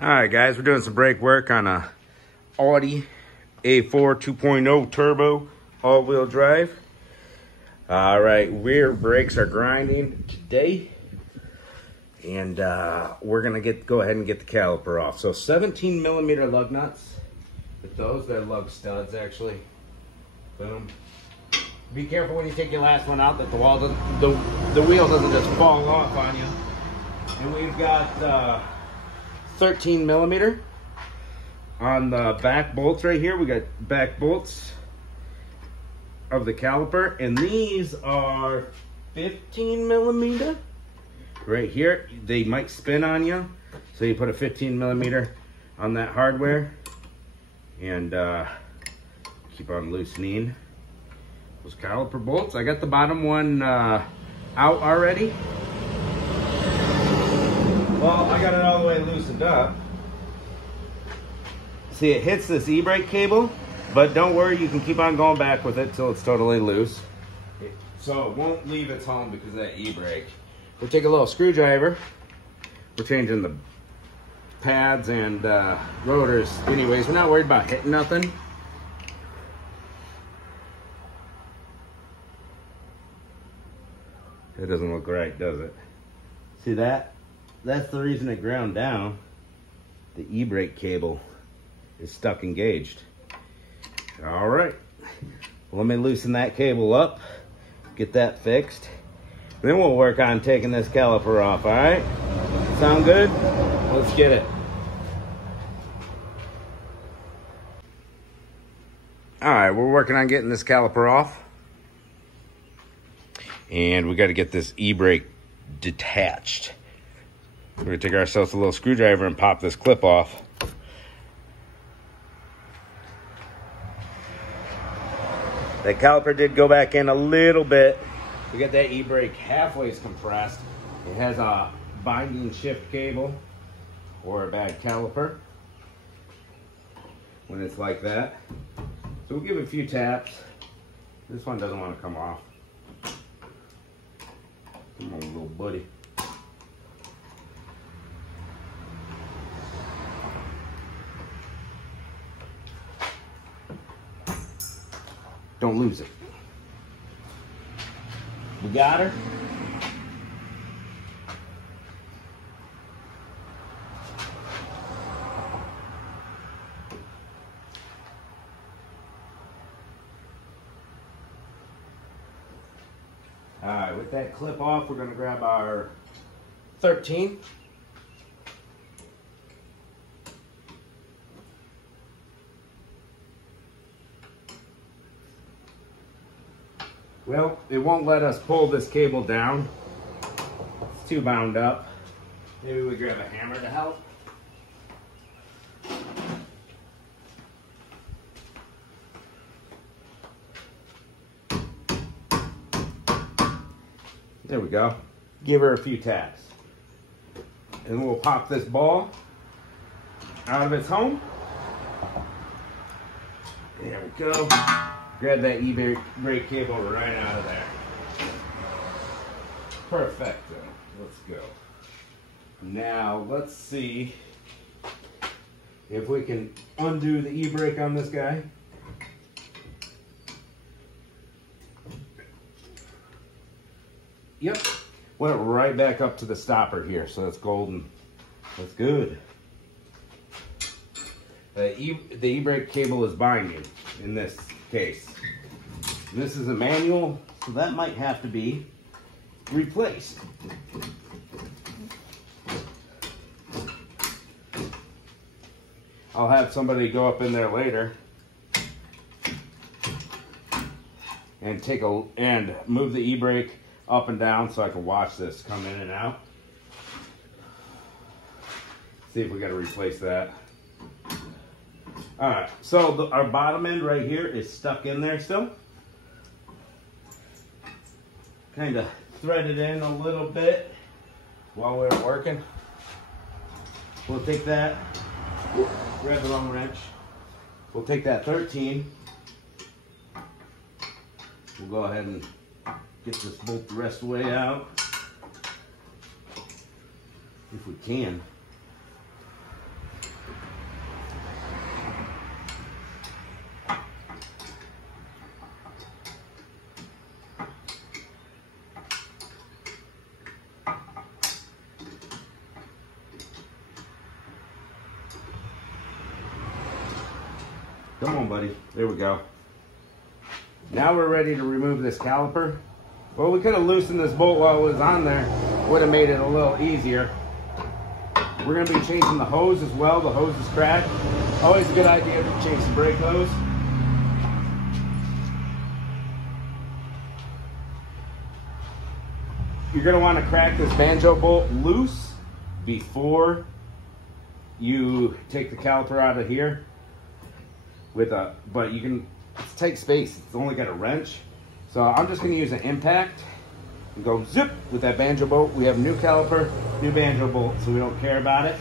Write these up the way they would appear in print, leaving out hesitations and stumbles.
All right, guys, we're doing some brake work on a Audi A4 2.0 turbo all-wheel drive. All right, rear brakes are grinding today, and we're gonna go ahead and get the caliper off. So 17 millimeter lug nuts with those. They're lug studs, actually. Boom. Be careful when you take your last one out that the wheel doesn't just fall off on you. And we've got 13 millimeter on the back bolts right here. We got back bolts of the caliper, and these are 15 millimeter right here. They might spin on you, so you put a 15 millimeter on that hardware and keep on loosening those caliper bolts. I got the bottom one out already. Well, I got it all the way loosened up. See, it hits this e-brake cable, but don't worry, you can keep on going back with it till it's totally loose. So it won't leave its home because of that e-brake. We'll take a little screwdriver. We're changing the pads and rotors. Anyways, we're not worried about hitting nothing. It doesn't look right, does it? See that? That's the reason it ground down. The e-brake cable is stuck engaged. All right, let me loosen that cable up, get that fixed. Then we'll work on taking this caliper off, all right? Sound good? Let's get it. All right, we're working on getting this caliper off. And we got to get this e-brake detached. We're gonna take ourselves a little screwdriver and pop this clip off. That caliper did go back in a little bit. We got that e-brake halfway compressed. It has a binding shift cable or a bad caliper when it's like that. So we'll give it a few taps. This one doesn't want to come off. Come on, little buddy. Don't lose it. We got her. All right, with that clip off, we're going to grab our 13. Well, it won't let us pull this cable down. It's too bound up. Maybe we grab a hammer to help. There we go. Give her a few taps. And we'll pop this ball out of its home. There we go. Grab that e-brake cable right out of there. Perfecto. Let's go. Now, let's see if we can undo the e-brake on this guy. Yep. Went right back up to the stopper here, so that's golden. That's good. The e-brake cable is binding in this case. This is a manual, so that might have to be replaced. I'll have somebody go up in there later and move the e-brake up and down so I can watch this come in and out. See if we got to replace that. All right, so our bottom end right here is stuck in there still. Kind of thread it in a little bit while we're working. We'll take that, grab the wrong wrench. We'll take that 13. We'll go ahead and get this bolt the rest of the way out, if we can. Come on, buddy. There we go. Now we're ready to remove this caliper. Well, we could have loosened this bolt while it was on there. Would have made it a little easier. We're going to be changing the hose as well. The hose is cracked. Always a good idea to change the brake hose. You're going to want to crack this banjo bolt loose before you take the caliper out of here. But you can, it's tight space. It's only got a wrench. So I'm just going to use an impact and go zip with that banjo bolt. We have a new caliper, new banjo bolt, so we don't care about it.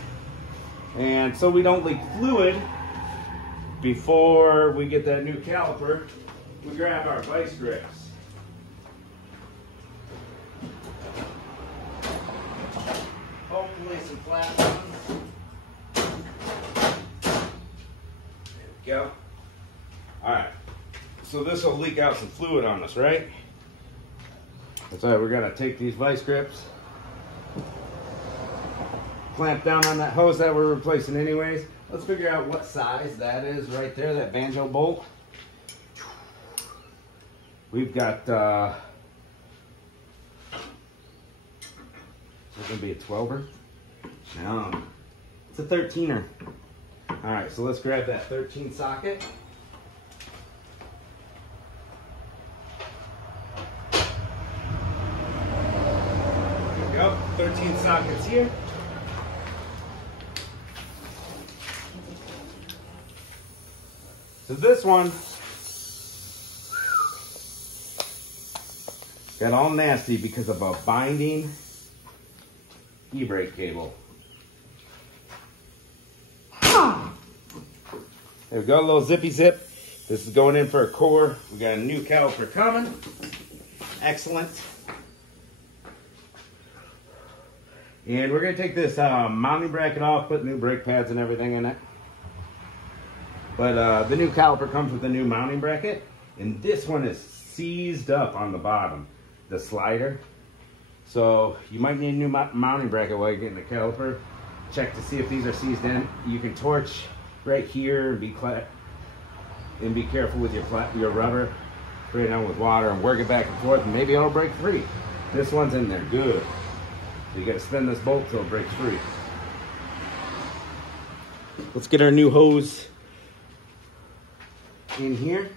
And so we don't leak fluid before we get that new caliper, we grab our vice grips. Hopefully some flat ones. There we go. All right, so this will leak out some fluid on us, right? That's why we're gonna take these vice grips, clamp down on that hose that we're replacing anyways. Let's figure out what size that is right there, that banjo bolt. We've got, it's gonna be a 12er? No, it's a 13er. All right, so let's grab that 13 socket. There we go, 13 sockets here. So this one got all nasty because of a binding e-brake cable. There we go, a little zippy zip. This is going in for a core. We got a new caliper coming. Excellent. And we're gonna take this mounting bracket off, put new brake pads and everything in it. But the new caliper comes with a new mounting bracket, and this one is seized up on the bottom, the slider. So you might need a new mounting bracket while you're getting the caliper. Check to see if these are seized in. You can torch right here and be careful with your rubber. Spray it down with water and work it back and forth, and maybe it'll break free. This one's in there good. So you got to spin this bolt till it breaks free. Let's get our new hose in here.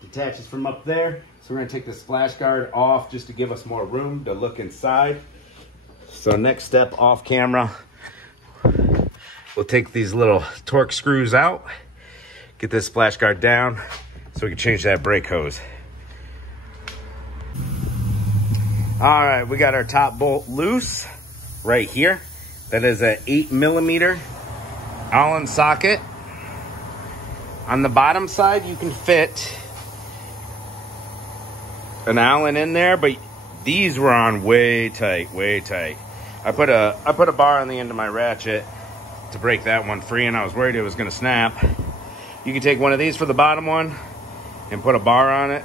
Detaches from up there. So we're going to take the splash guard off just to give us more room to look inside. So next step, off camera, we'll take these little torque screws out, get this splash guard down so we can change that brake hose. All right, we got our top bolt loose right here. That is an 8mm Allen socket. On the bottom side, you can fit an Allen in there, but these were on way tight, way tight. I put a bar on the end of my ratchet to break that one free, and I was worried it was gonna snap. You can take one of these for the bottom one and put a bar on it,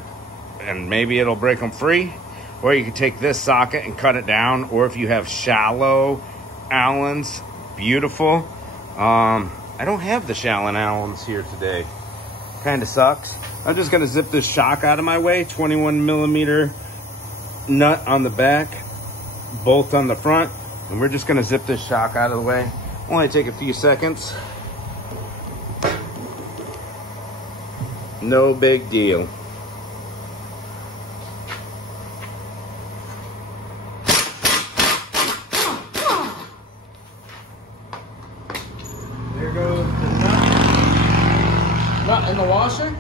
and maybe it'll break them free. Or you can take this socket and cut it down, or if you have shallow Allens, beautiful. I don't have the shallow Allens here today. Kind of sucks. I'm just gonna zip this shock out of my way. 21mm nut on the back, bolt on the front, and we're just gonna zip this shock out of the way. Only take a few seconds. No big deal. There goes the nut in the washer.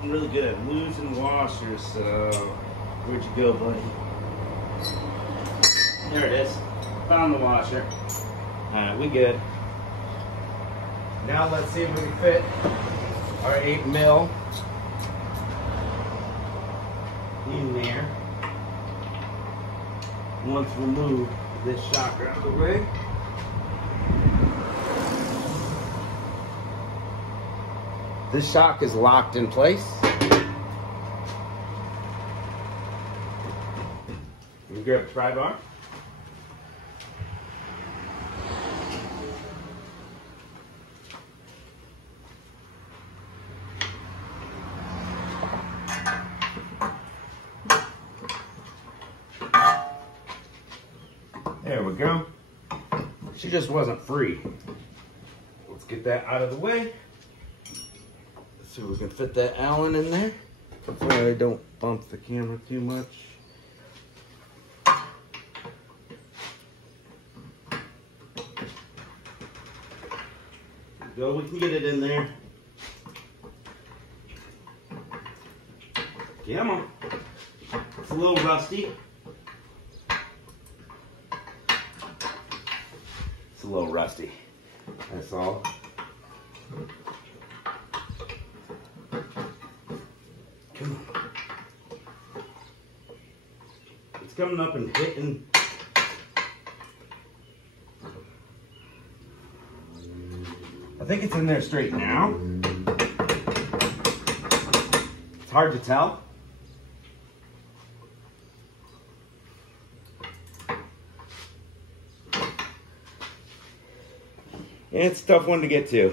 I'm really good at losing washers, so where'd you go, buddy? There it is. Found the washer. Alright, we good. Now let's see if we can fit our 8mm in there. Once we move this shock out of the way. This shock is locked in place. You grab a pry bar. There we go. She just wasn't free. Let's get that out of the way. Let's see if we can fit that Allen in there. Hopefully I don't bump the camera too much. There we go, we can get it in there. Come on. It's a little rusty. It's a little rusty. That's all. Come on. It's coming up and hitting. I think it's in there straight now. It's hard to tell. It's a tough one to get to.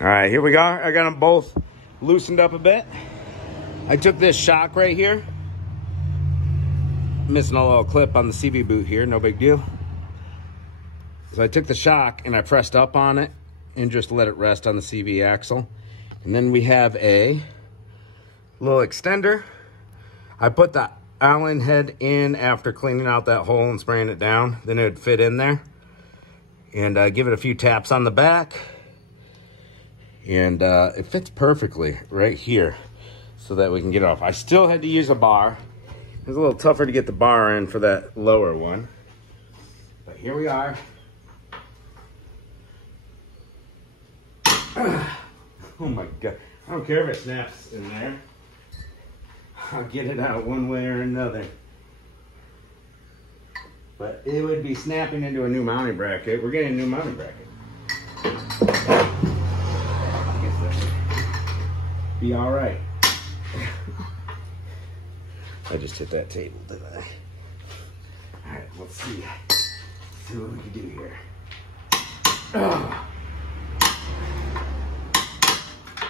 All right, here we go. I got them both loosened up a bit. I took this shock right here. Missing a little clip on the CV boot here, no big deal. So I took the shock and I pressed up on it and just let it rest on the CV axle. And then we have a little extender. I put the Allen head in after cleaning out that hole and spraying it down. Then it would fit in there. And give it a few taps on the back. And it fits perfectly right here so that we can get it off. I still had to use a bar. It was a little tougher to get the bar in for that lower one. But here we are. Oh my God. I don't care if it snaps in there. I'll get it out one way or another. But it would be snapping into a new mounting bracket. We're getting a new mounting bracket. I guess that would be all right. I just hit that table, didn't I? All right, let's see. See what we can do here. Oh.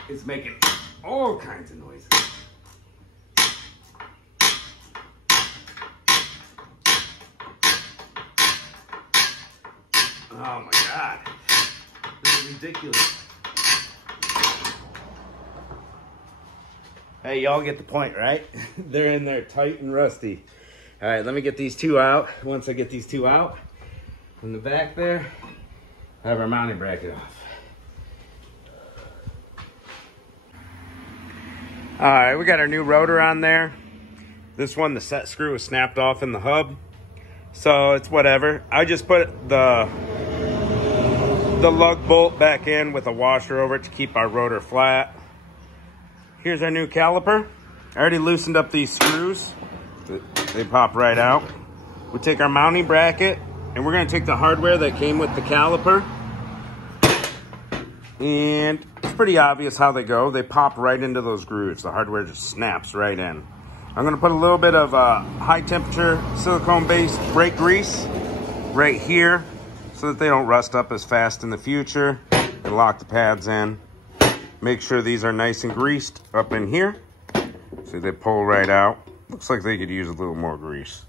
It's making all kinds of noises. Oh my God, this is ridiculous. Hey, y'all get the point, right? They're in there tight and rusty. All right, let me get these two out. Once I get these two out from the back there, I have our mounting bracket off. All right, we got our new rotor on there. This one, the set screw was snapped off in the hub, so it's whatever. I just put the lug bolt back in with a washer over it to keep our rotor flat. Here's our new caliper. I already loosened up these screws. They pop right out. We take our mounting bracket and we're gonna take the hardware that came with the caliper. And it's pretty obvious how they go. They pop right into those grooves. The hardware just snaps right in. I'm gonna put a little bit of high temperature silicone-based brake grease right here so that they don't rust up as fast in the future. And lock the pads in. Make sure these are nice and greased up in here. See, they pull right out. Looks like they could use a little more grease.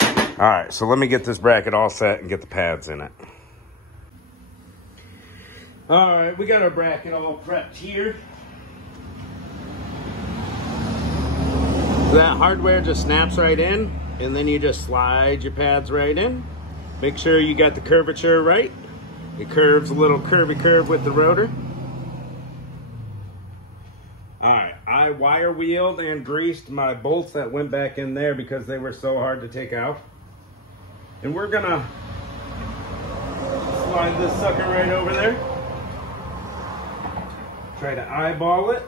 All right, so let me get this bracket all set and get the pads in it. All right, we got our bracket all prepped here. That hardware just snaps right in, and then you just slide your pads right in. Make sure you got the curvature right. It curves a little curvy curve with the rotor. All right, I wire wheeled and greased my bolts that went back in there because they were so hard to take out. And we're gonna slide this sucker right over there. Try to eyeball it.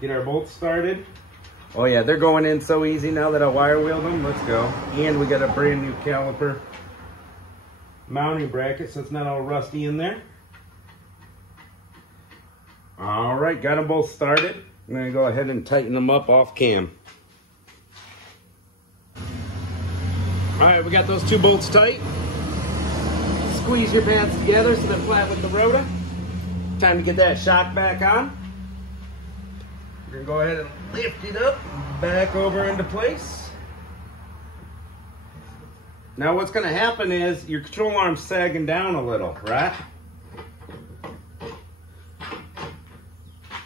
Get our bolts started. Oh yeah, they're going in so easy now that I wire wheeled them. Let's go. And we got a brand new caliper mounting bracket so it's not all rusty in there. All right, got them both started. I'm gonna go ahead and tighten them up off cam. All right, we got those two bolts tight. Squeeze your pads together so they're flat with the rotor. Time to get that shock back on. We're gonna go ahead and lift it up, back over into place. Now what's gonna happen is your control arm's sagging down a little, right?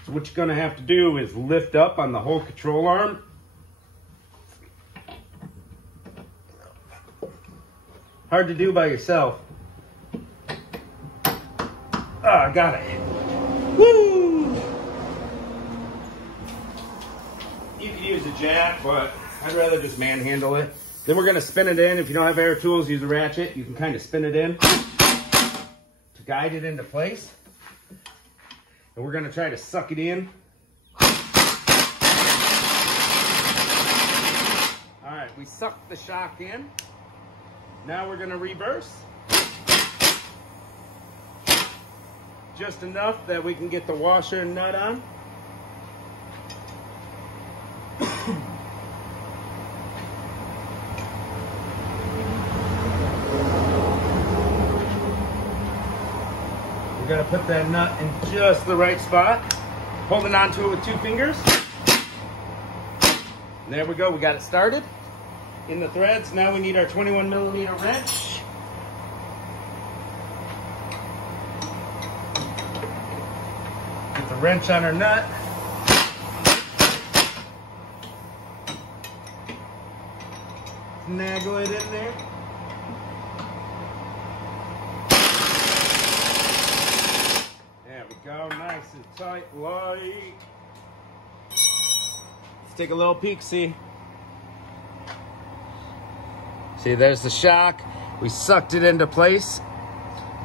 So what you're gonna have to do is lift up on the whole control arm. Hard to do by yourself. Oh, I got it. Woo! You could use a jack, but I'd rather just manhandle it. Then we're gonna spin it in. If you don't have air tools, use a ratchet. You can kind of spin it in to guide it into place. And we're gonna try to suck it in. All right, we sucked the shock in. Now we're gonna reverse. Just enough that we can get the washer and nut on. We're gonna put that nut in just the right spot. Holding onto it with 2 fingers. And there we go, we got it started. In the threads, now we need our 21mm wrench. Get the wrench on our nut. Snaggle it in there. There we go, nice and tight, light. Let's take a little peek, see? See, there's the shock. We sucked it into place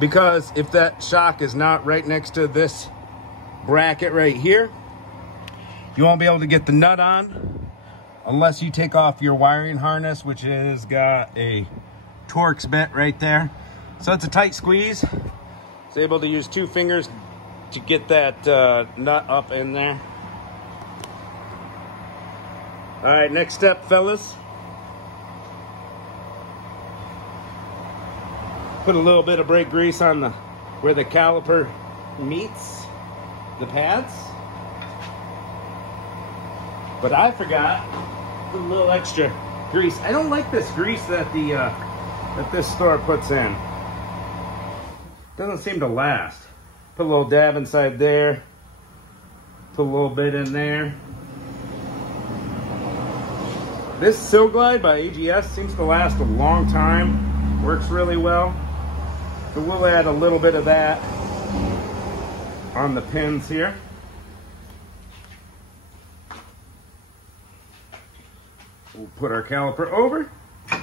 because if that shock is not right next to this bracket right here, you won't be able to get the nut on unless you take off your wiring harness, which has got a Torx bit right there. So it's a tight squeeze. It's able to use 2 fingers to get that nut up in there. All right, next step, fellas. Put a little bit of brake grease on where the caliper meets the pads. But I forgot to put a little extra grease. I don't like this grease that this store puts in. Doesn't seem to last. Put a little dab inside there. Put a little bit in there. This Silglide by AGS seems to last a long time. Works really well. So we'll add a little bit of that on the pins here. We'll put our caliper over. I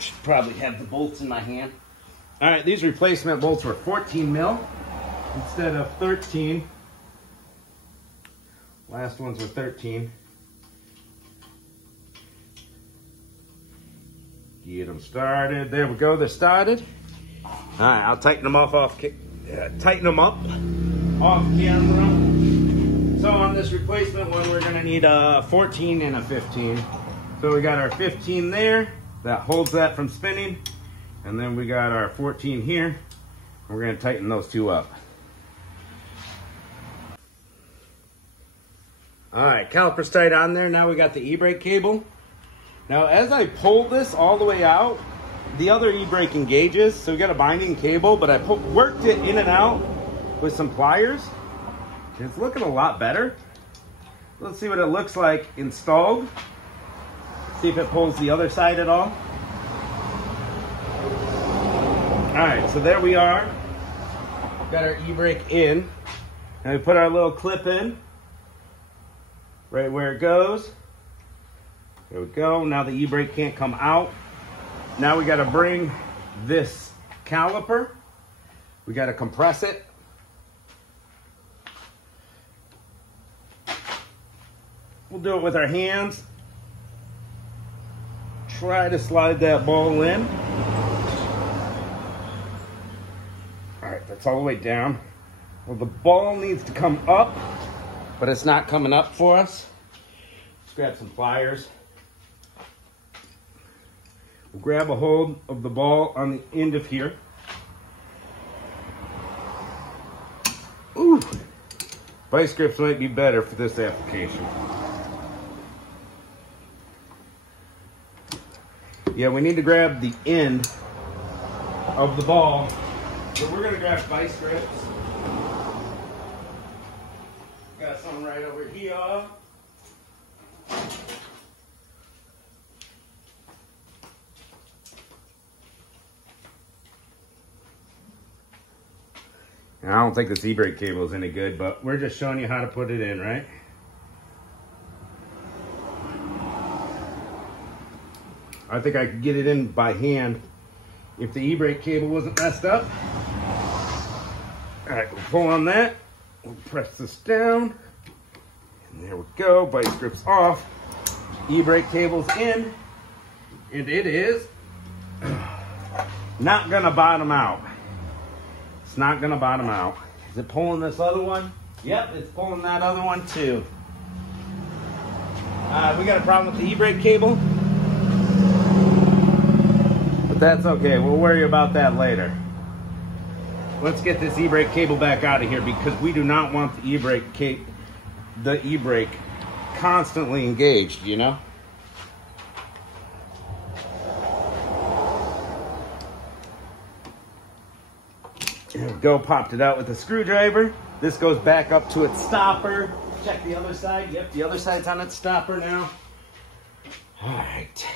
should probably have the bolts in my hand. All right, these replacement bolts were 14mm instead of 13. Last ones were 13. Get them started. There we go. They're started. All right, I'll tighten them up off camera. So on this replacement one, we're gonna need a 14 and a 15. So we got our 15 there that holds that from spinning, and then we got our 14 here. We're gonna tighten those 2 up. All right, caliper's tight on there. Now we got the e-brake cable. Now, as I pull this all the way out, the other e-brake engages, so we got a binding cable, but I worked it in and out with some pliers. And it's looking a lot better. Let's see what it looks like installed. See if it pulls the other side at all. All right, so there we are. Got our e-brake in. And we put our little clip in, right where it goes. There we go. Now the e-brake can't come out. Now we got to bring this caliper. We got to compress it. We'll do it with our hands. Try to slide that ball in. All right, that's all the way down. Well, the ball needs to come up, but it's not coming up for us. Let's grab some pliers. We'll grab a hold of the ball on the end of here. Vice grips might be better for this application. Yeah, we need to grab the end of the ball. So we're gonna grab vice grips. Got some right over here. And I don't think this e-brake cable is any good, but we're just showing you how to put it in, right? I think I could get it in by hand if the e-brake cable wasn't messed up. All right, we'll pull on that. We'll press this down. And there we go. Vice grips off. E-brake cable's in. And it is not gonna bottom out. It's not gonna bottom out. Is it pulling this other one? Yep, it's pulling that other one too. We got a problem with the e-brake cable. But that's okay, we'll worry about that later. Let's get this e-brake cable back out of here because we do not want the e-brake constantly engaged, you know? There we go, popped it out with a screwdriver. This goes back up to its stopper. Check the other side. Yep, the other side's on its stopper now. All right.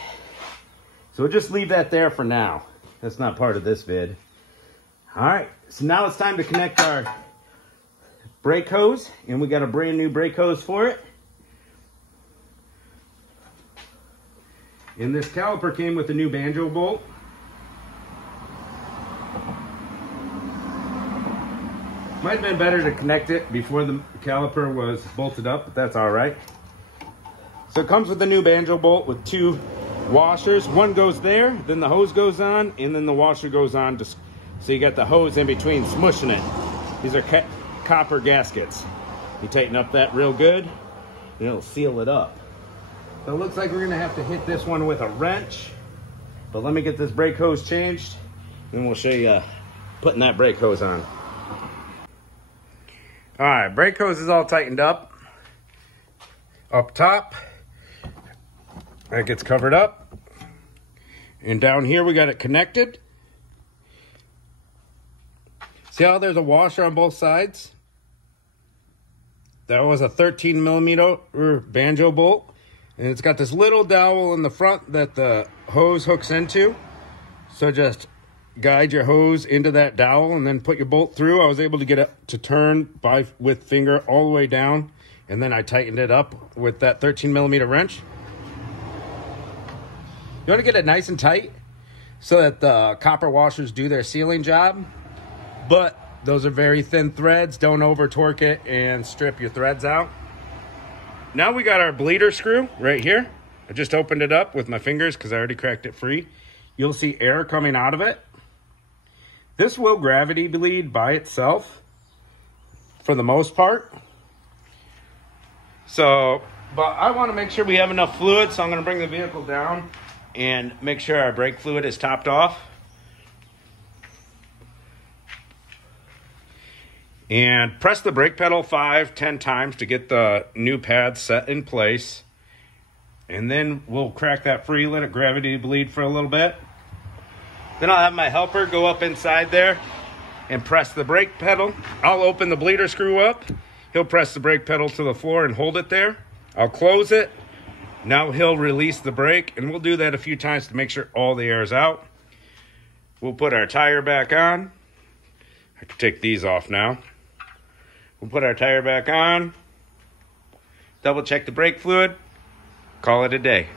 So we'll just leave that there for now. That's not part of this vid. All right, so now it's time to connect our brake hose, and we got a brand new brake hose for it. And this caliper came with a new banjo bolt. Might have been better to connect it before the caliper was bolted up, but that's all right. So it comes with a new banjo bolt with two washers. One goes there, then the hose goes on, and then the washer goes on. So you got the hose in between smushing it. These are copper gaskets. You tighten up that real good, and it'll seal it up. So it looks like we're gonna have to hit this one with a wrench. But let me get this brake hose changed, and we'll show you putting that brake hose on. All right, brake hose is all tightened up top. That gets covered up. And down here we got it connected. See how there's a washer on both sides? That was a 13 millimeter banjo bolt. And it's got this little dowel in the front that the hose hooks into. So just guide your hose into that dowel and then put your bolt through. I was able to get it to turn with finger all the way down, and then I tightened it up with that 13 millimeter wrench. You want to get it nice and tight so that the copper washers do their sealing job, but those are very thin threads. Don't over torque it and strip your threads out. Now we got our bleeder screw right here. I just opened it up with my fingers because I already cracked it free. You'll see air coming out of it. This will gravity bleed by itself for the most part. So, but I want to make sure we have enough fluid, so I'm going to bring the vehicle down and make sure our brake fluid is topped off. And press the brake pedal 5-10 times to get the new pad set in place. And then we'll crack that free, let it gravity bleed for a little bit. Then I'll have my helper go up inside there and press the brake pedal. I'll open the bleeder screw up. He'll press the brake pedal to the floor and hold it there. I'll close it. Now he'll release the brake, and we'll do that a few times to make sure all the air is out. We'll put our tire back on. I can take these off now. We'll put our tire back on. Double check the brake fluid. Call it a day.